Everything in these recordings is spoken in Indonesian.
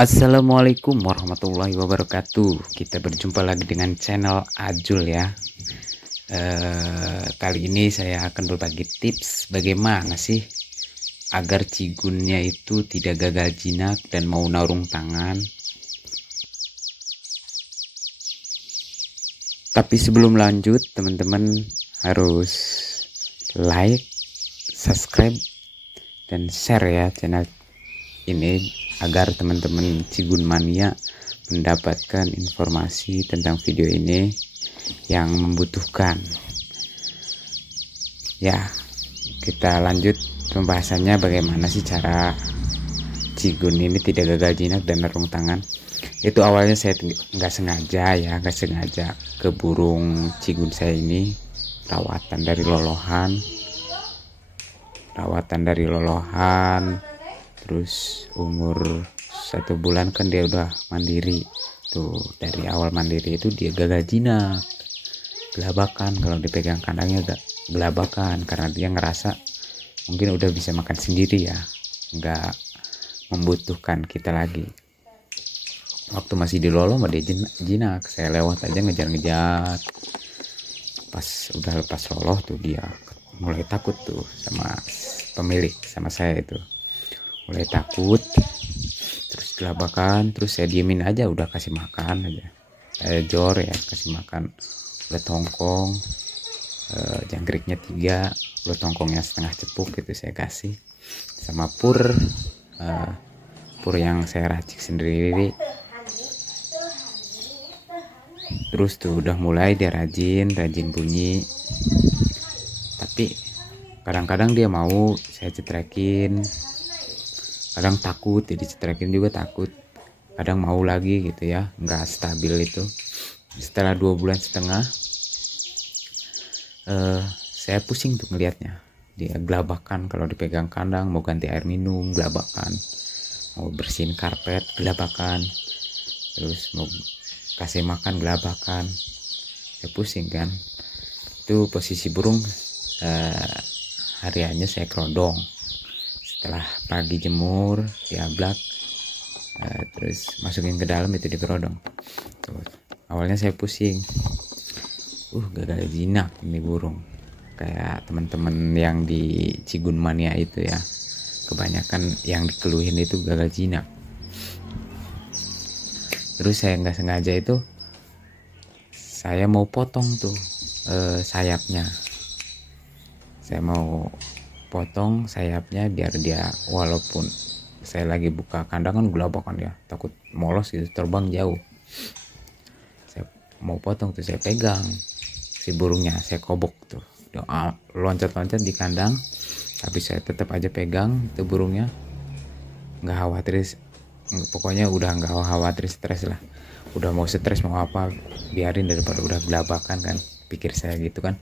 Assalamualaikum warahmatullahi wabarakatuh. Kita berjumpa lagi dengan channel Ajul ya. Kali ini saya akan berbagi tips bagaimana sih agar cigunnya itu tidak gagal jinak dan mau narung tangan. Tapi sebelum lanjut, teman-teman harus like, subscribe, dan share ya channel ini agar teman-teman Cigun Mania mendapatkan informasi tentang video ini yang membutuhkan. Ya, kita lanjut pembahasannya bagaimana sih cara cigun ini tidak gagal jinak dan narung tangan. Itu awalnya saya nggak sengaja ke burung cigun saya ini rawatan dari lolohan. Terus umur 1 bulan kan dia udah mandiri tuh. Dari awal mandiri itu dia gagal jinak, gelabakan, kalau dipegang kandangnya agak gelabakan karena dia ngerasa mungkin udah bisa makan sendiri ya, nggak membutuhkan kita lagi. Waktu masih di lolo mah dia jinak, saya lewat aja ngejar-ngejar. Pas udah lepas loloh tuh dia mulai takut tuh sama pemilik, sama saya itu mulai takut, terus gelabakan. Terus saya diemin aja, udah kasih makan aja, saya jor ya, kasih makan udah tongkong, jangkriknya 3, udah tongkongnya setengah cepuk gitu saya kasih, sama pur yang saya racik sendiri. Terus tuh udah mulai dia rajin bunyi, tapi kadang-kadang dia mau saya cetrekin, kadang takut, jadi cetrekin juga takut, kadang mau lagi gitu ya, nggak stabil itu. Setelah 2,5 bulan saya pusing tuh ngelihatnya, dia gelabakan kalau dipegang kandang, mau ganti air minum gelabakan, mau bersihin karpet gelabakan, terus mau kasih makan gelabakan. Saya pusing kan. Itu posisi burung hariannya saya kerodong. Setelah pagi jemur diablak, terus masukin ke dalam itu dikerodong tuh. Awalnya saya pusing, gagal jinak ini burung, kayak teman-teman yang di Cigun Mania itu ya, kebanyakan yang dikeluhin itu gagal jinak. Terus saya nggak sengaja itu saya mau potong tuh sayapnya, saya mau potong sayapnya biar dia, walaupun saya lagi buka kandang kan gelabakan ya, takut molos gitu, terbang jauh. Saya mau potong tuh, saya pegang si burungnya, saya kobok tuh, dia loncat-loncat di kandang, tapi saya tetap aja pegang tuh burungnya. Nggak khawatir, pokoknya udah nggak khawatir stres lah, udah mau stres mau apa biarin daripada udah gelabakan kan, pikir saya gitu kan.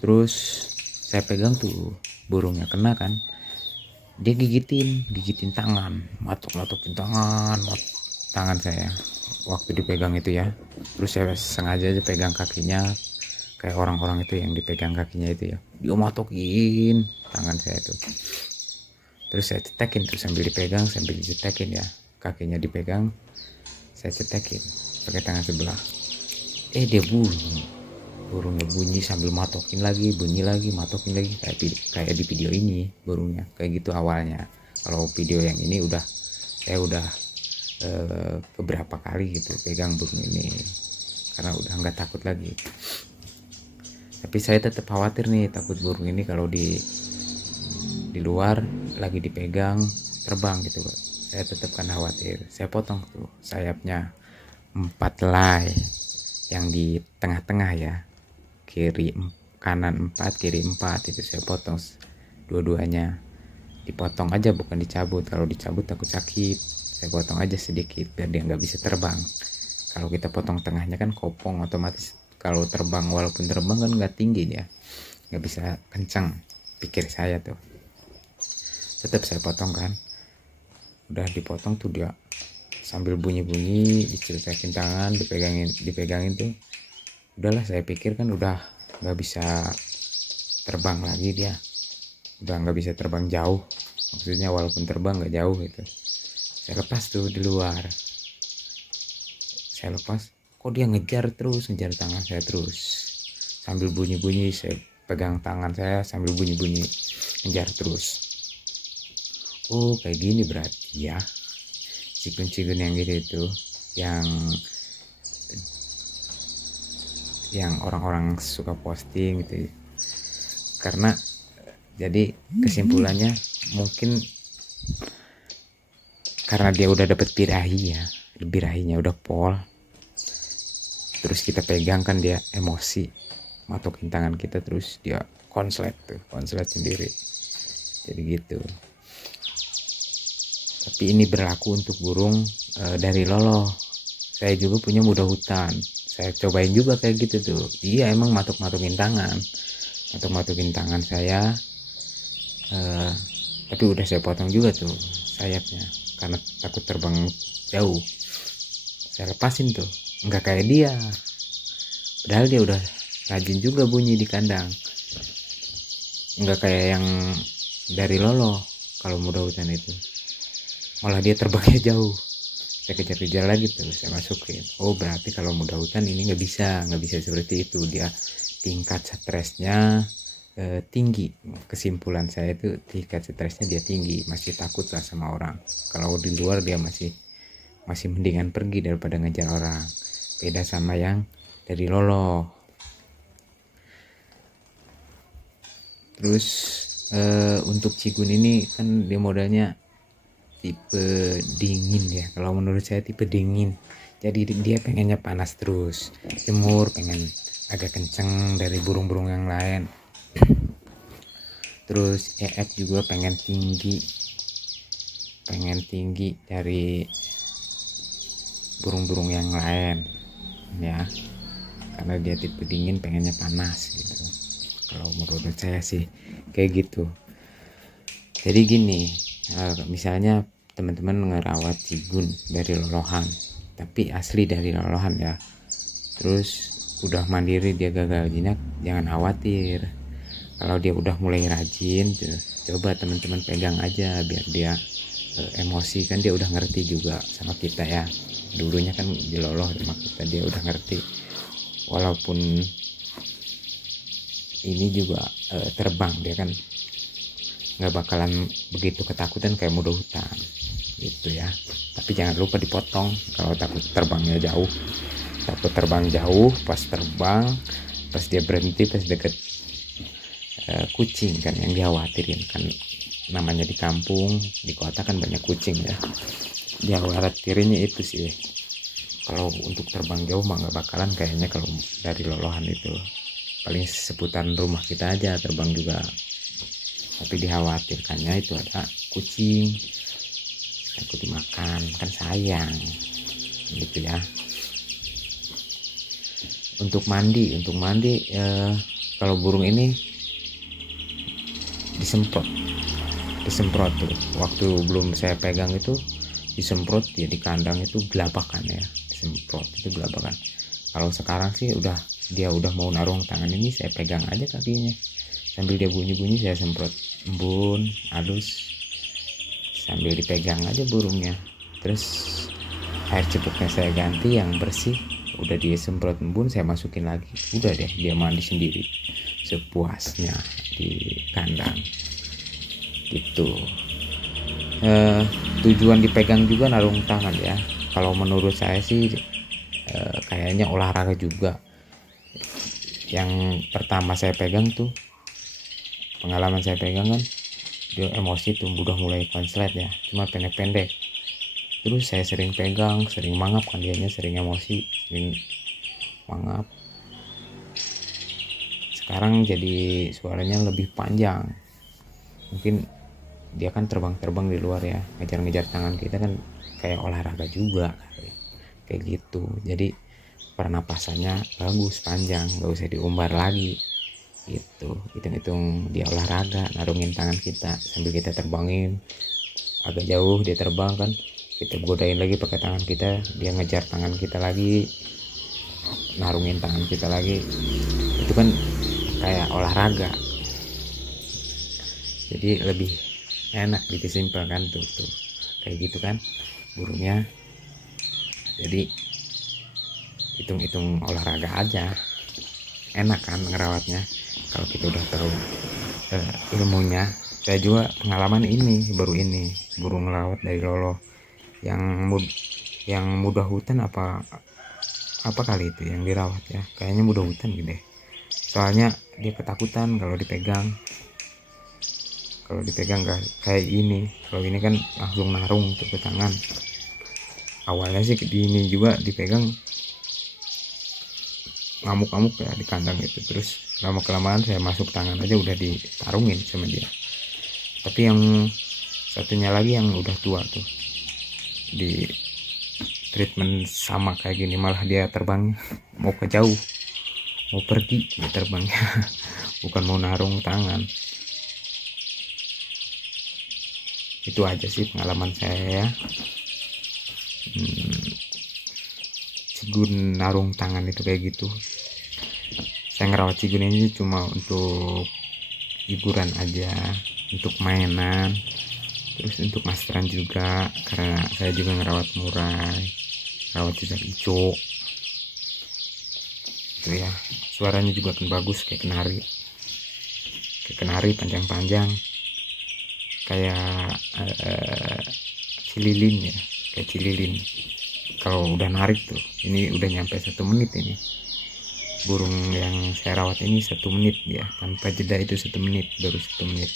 Terus saya pegang tuh burungnya, kena kan, dia gigitin tangan, matokin tangan saya waktu dipegang itu ya. Terus saya sengaja aja pegang kakinya, kayak orang-orang itu yang dipegang kakinya itu ya, dia matokin tangan saya tuh. Terus saya cetekin tuh sambil dipegang sambil dicetekin ya, kakinya dipegang, saya cetekin pakai tangan sebelah. Dia burungnya bunyi sambil matokin lagi, bunyi lagi, matokin lagi, kayak di video ini burungnya kayak gitu awalnya. Kalau video yang ini saya udah beberapa kali gitu pegang burung ini karena udah nggak takut lagi. Tapi saya tetap khawatir nih, takut burung ini kalau di luar lagi dipegang terbang gitu. Saya tetap kan khawatir. Saya potong tuh sayapnya 4 helai, yang di tengah-tengah ya, kanan 4 kiri 4 itu saya potong dua-duanya. Dipotong aja, bukan dicabut, kalau dicabut takut sakit. Saya potong aja sedikit biar dia nggak bisa terbang. Kalau kita potong tengahnya kan kopong, otomatis kalau terbang, walaupun terbang kan nggak tinggi dia, nggak bisa kencang, pikir saya tuh. Tetap saya potong kan, udah dipotong tuh dia sambil bunyi-bunyi, dicelupin tangan, dipegangin tuh. Udahlah, saya pikir kan udah nggak bisa terbang lagi dia, udah nggak bisa terbang jauh, maksudnya walaupun terbang nggak jauh gitu. Saya lepas tuh di luar, saya lepas, kok dia ngejar tangan saya terus, sambil bunyi-bunyi. Saya pegang tangan saya sambil bunyi-bunyi, ngejar terus. Oh kayak gini berarti ya cikun-cikun yang gitu itu, yang orang-orang suka posting gitu. Karena jadi kesimpulannya mungkin karena dia udah dapet birahinya udah pol, terus kita pegang kan, dia emosi, matokin tangan kita, terus dia konslet sendiri, jadi gitu. Tapi ini berlaku untuk burung dari loloh. Saya juga punya muda hutan, saya cobain juga kayak gitu tuh. Iya emang matokin tangan saya, tapi udah saya potong juga tuh sayapnya karena takut terbang jauh. Saya lepasin tuh, nggak kayak dia, padahal dia udah rajin juga bunyi di kandang, nggak kayak yang dari loloh. Kalau muda hutan itu malah dia terbangnya jauh. Saya kejar-kejar lagi tuh, saya masukin. Oh berarti kalau muda hutan ini nggak bisa seperti itu, dia tingkat stresnya tinggi. Kesimpulan saya itu tingkat stresnya dia tinggi, masih takut lah sama orang. Kalau di luar dia masih mendingan pergi daripada ngejar orang. Beda sama yang dari loloh. Terus untuk cikun ini kan dia modalnya tipe dingin ya. Kalau menurut saya tipe dingin, jadi dia pengennya panas terus, jemur pengen agak kenceng dari burung-burung yang lain. Terus EF juga pengen tinggi dari burung-burung yang lain ya, karena dia tipe dingin pengennya panas gitu. Kalau menurut saya sih kayak gitu. Jadi gini, misalnya teman-teman ngerawat cikun dari lolohan, tapi asli dari lolohan ya, terus udah mandiri dia gagal jinak, jangan khawatir. Kalau dia udah mulai rajin, coba teman-teman pegang aja biar dia emosi. Kan dia udah ngerti juga sama kita ya, dulunya kan diloloh sama kita, dia udah ngerti. Walaupun ini juga terbang, dia kan nggak bakalan begitu ketakutan kayak muda hutan gitu ya. Tapi jangan lupa dipotong kalau takut terbangnya jauh. Takut terbang jauh, pas terbang, pas dia berhenti, pas deket kucing kan yang dikhawatirin. Kan namanya di kampung, di kota kan banyak kucing ya, dikhawatirinnya itu sih. Kalau untuk terbang jauh mah nggak bakalan kayaknya. Kalau dari lolohan itu paling seputaran rumah kita aja terbang juga, tapi dikhawatirkannya itu ada kucing, takut dimakan, kan sayang gitu ya. Untuk mandi kalau burung ini disemprot tuh. Waktu belum saya pegang itu disemprot ya, di kandang itu gelabakan ya, disemprot itu gelabakan. Kalau sekarang sih dia udah mau naruh tangan ini, saya pegang aja kakinya sambil dia bunyi-bunyi, saya semprot embun halus sambil dipegang aja burungnya. Terus air cipuknya saya ganti yang bersih, udah disemprot embun saya masukin lagi, udah deh dia mandi sendiri sepuasnya di kandang gitu. Tujuan dipegang juga narung tangan ya, kalau menurut saya sih kayaknya olahraga juga. Yang pertama saya pegang tuh, pengalaman saya pegang kan, dia emosi tuh udah mulai konslet ya, cuma pendek-pendek. Terus saya sering pegang, sering mangap kan, dianya sering emosi, sering mangap. Sekarang jadi suaranya lebih panjang. Mungkin dia kan terbang-terbang di luar ya, ngejar-ngejar tangan kita kan, kayak olahraga juga kayak gitu. Jadi pernapasannya bagus, panjang, gak usah diumbar lagi gitu. Hitung-hitung dia olahraga, narungin tangan kita sambil kita terbangin agak jauh, dia terbang kan, kita godain lagi pakai tangan kita, dia ngejar tangan kita lagi, narungin tangan kita lagi. Itu kan kayak olahraga, jadi lebih enak, disimpelkan tuh kayak gitu kan. burungnya. Jadi hitung-hitung olahraga aja, enak kan ngerawatnya kalau kita udah tahu ilmunya. Saya juga pengalaman ini baru ini burung ngerawat dari loloh yang mudah hutan apa kali itu yang dirawat ya, kayaknya mudah hutan gitu deh. Soalnya dia ketakutan kalau dipegang gak kayak ini. Kalau ini kan langsung narung tuh ke tangan. Awalnya sih di ini juga dipegang ngamuk-ngamuk ya di kandang gitu, terus lama kelamaan saya masuk tangan aja udah ditarungin sama dia. Tapi yang satunya lagi yang udah tua tuh di treatment sama kayak gini, malah dia terbang mau ke jauh, mau pergi dia terbangnya bukan mau narung tangan. Itu aja sih pengalaman saya ya. Cigun narung tangan itu kayak gitu. Saya ngerawat cigun ini cuma untuk hiburan aja, untuk mainan, terus untuk masteran juga, karena saya juga ngerawat murai, rawat cicak ijo itu ya. Suaranya juga kan bagus kayak kenari panjang-panjang, kayak cililin ya, kayak cililin kalau udah narik tuh. Ini udah nyampe 1 menit ini. Burung yang saya rawat ini 1 menit ya, tanpa jeda itu 1 menit, baru 1 menit.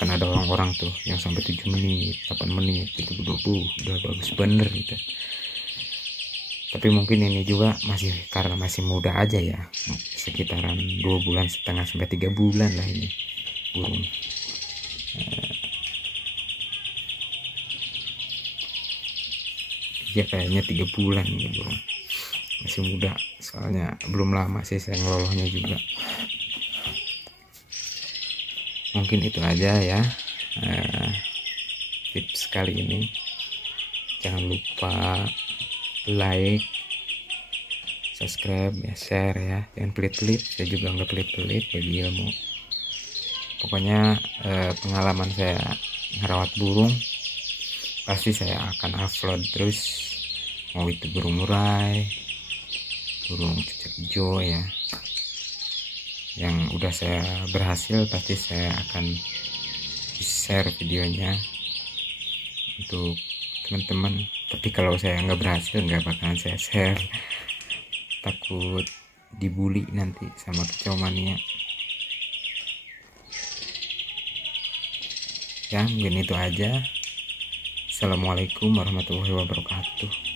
Kan ada orang-orang tuh yang sampai 7 menit 8 menit itu udah bagus bener gitu. Tapi mungkin ini juga masih karena masih muda aja ya, sekitaran 2,5 bulan sampai 3 bulan lah ini burung. Ya kayaknya 3 bulan ini burung, masih muda. Soalnya belum lama sih saya ngelolohnya juga. Mungkin itu aja ya tips kali ini. Jangan lupa like, subscribe ya, share ya, jangan pelit-pelit. Saya juga nggak pelit-pelit bagi ilmu. Pokoknya pengalaman saya ngerawat burung pasti saya akan upload terus, mau itu burung murai, burung cicak hijau ya, yang udah saya berhasil pasti saya akan share videonya untuk teman-teman. Tapi kalau saya nggak berhasil nggak bakalan saya share, takut dibully nanti sama kicau mania ya. Mungkin itu aja. Assalamualaikum warahmatullahi wabarakatuh.